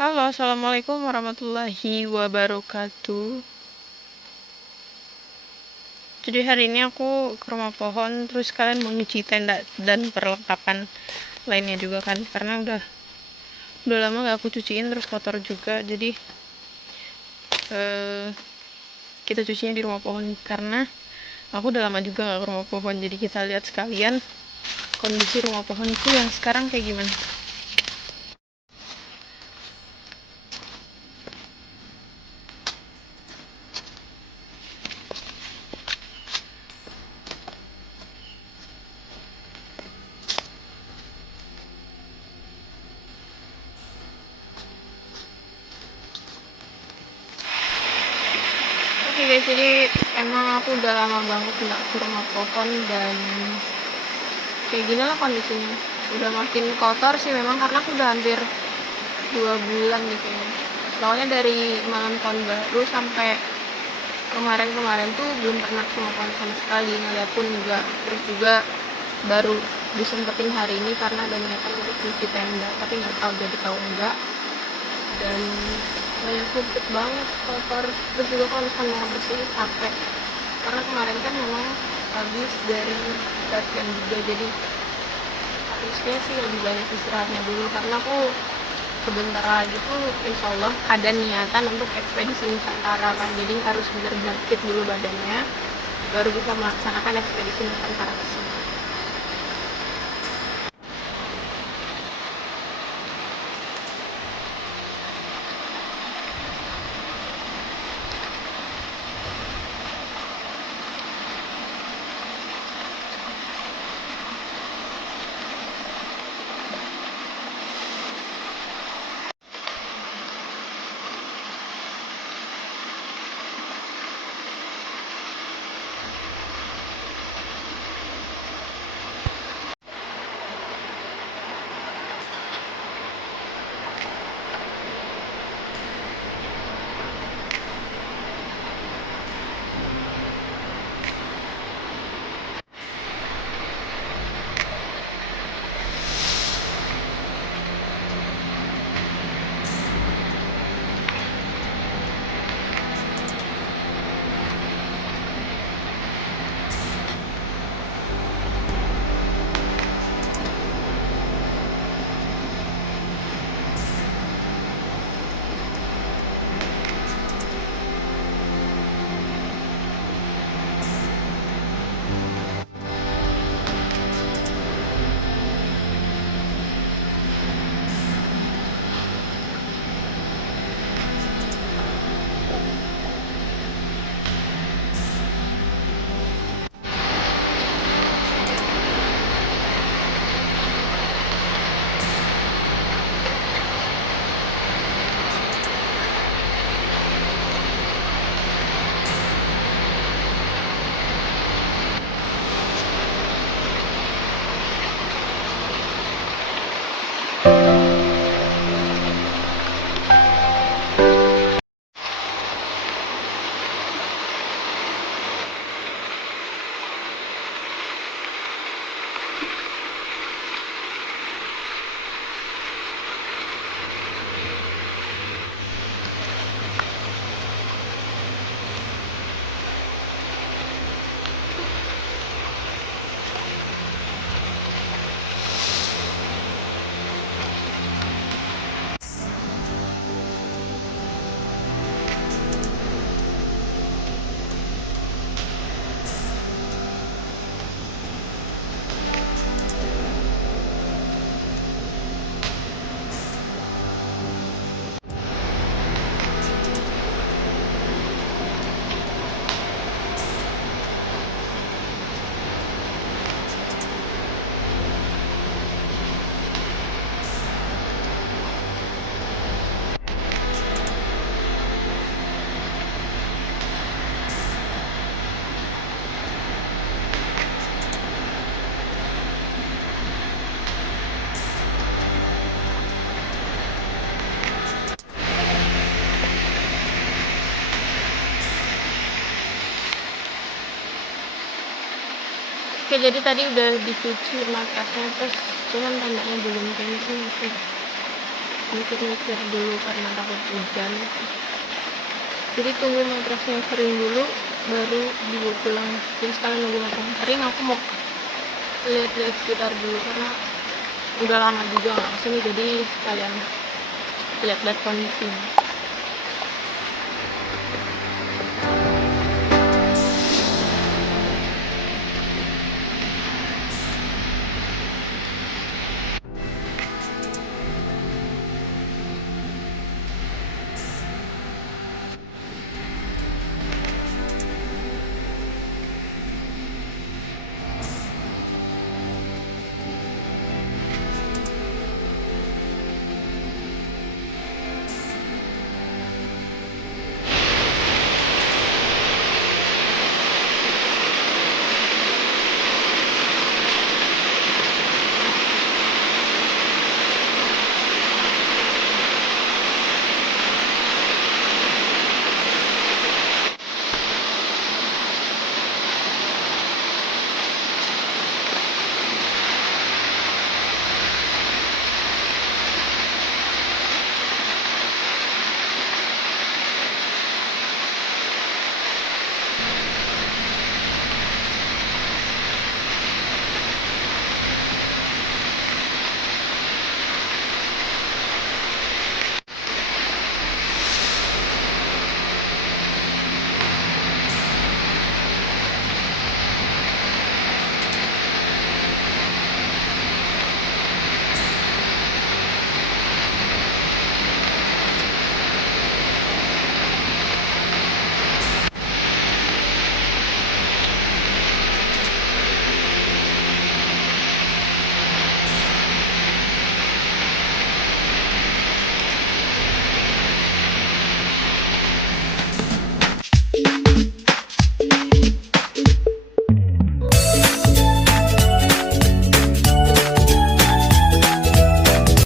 Halo, assalamualaikum warahmatullahi wabarakatuh. Jadi hari ini aku ke rumah pohon, terus kalian mau nyuci tenda dan perlengkapan lainnya juga kan, karena udah lama gak aku cuciin, terus kotor juga. Jadi kita cucinya di rumah pohon karena aku udah lama juga gak ke rumah pohon. Jadi kita lihat sekalian kondisi rumah pohon itu yang sekarang kayak gimana. Oke guys, jadi emang aku udah lama banget nggak ke rumah pohon dan kayak gini lah kondisinya. Udah makin kotor sih memang, karena aku udah hampir 2 bulan nih kayaknya. Soalnya dari malam tahun baru sampai kemarin tuh belum pernah ke rumah pohon sama sekali, ngeliat pun enggak. Terus juga baru disempetin hari ini karena ada niatan untuk cuci tenda, tapi nggak tahu jadi tahu enggak. Dan banyak rumput banget, kotor. Terus juga kalau misalnya mau bersihin capek, karena kemarin kan memang habis dari latihan juga, jadi harusnya sih lebih banyak istirahatnya dulu, karena aku sebentar lagi tuh insya Allah ada niatan untuk ekspedisi Nusantara kan. Jadi harus benar-benar fit dulu badannya, baru bisa melaksanakan ekspedisi Nusantara tersebut. Oke, jadi tadi udah dicuci matrasnya, terus cuman tendanya belum camping sih. mikir-mikir dulu karena takut hujan. Jadi tunggu matrasnya kering dulu baru dibawa pulang. Jadi sekarang nunggu matrasnya kering, aku mau lihat-lihat sekitar dulu karena udah lama juga nggak kesini, jadi sekalian lihat-lihat kondisinya.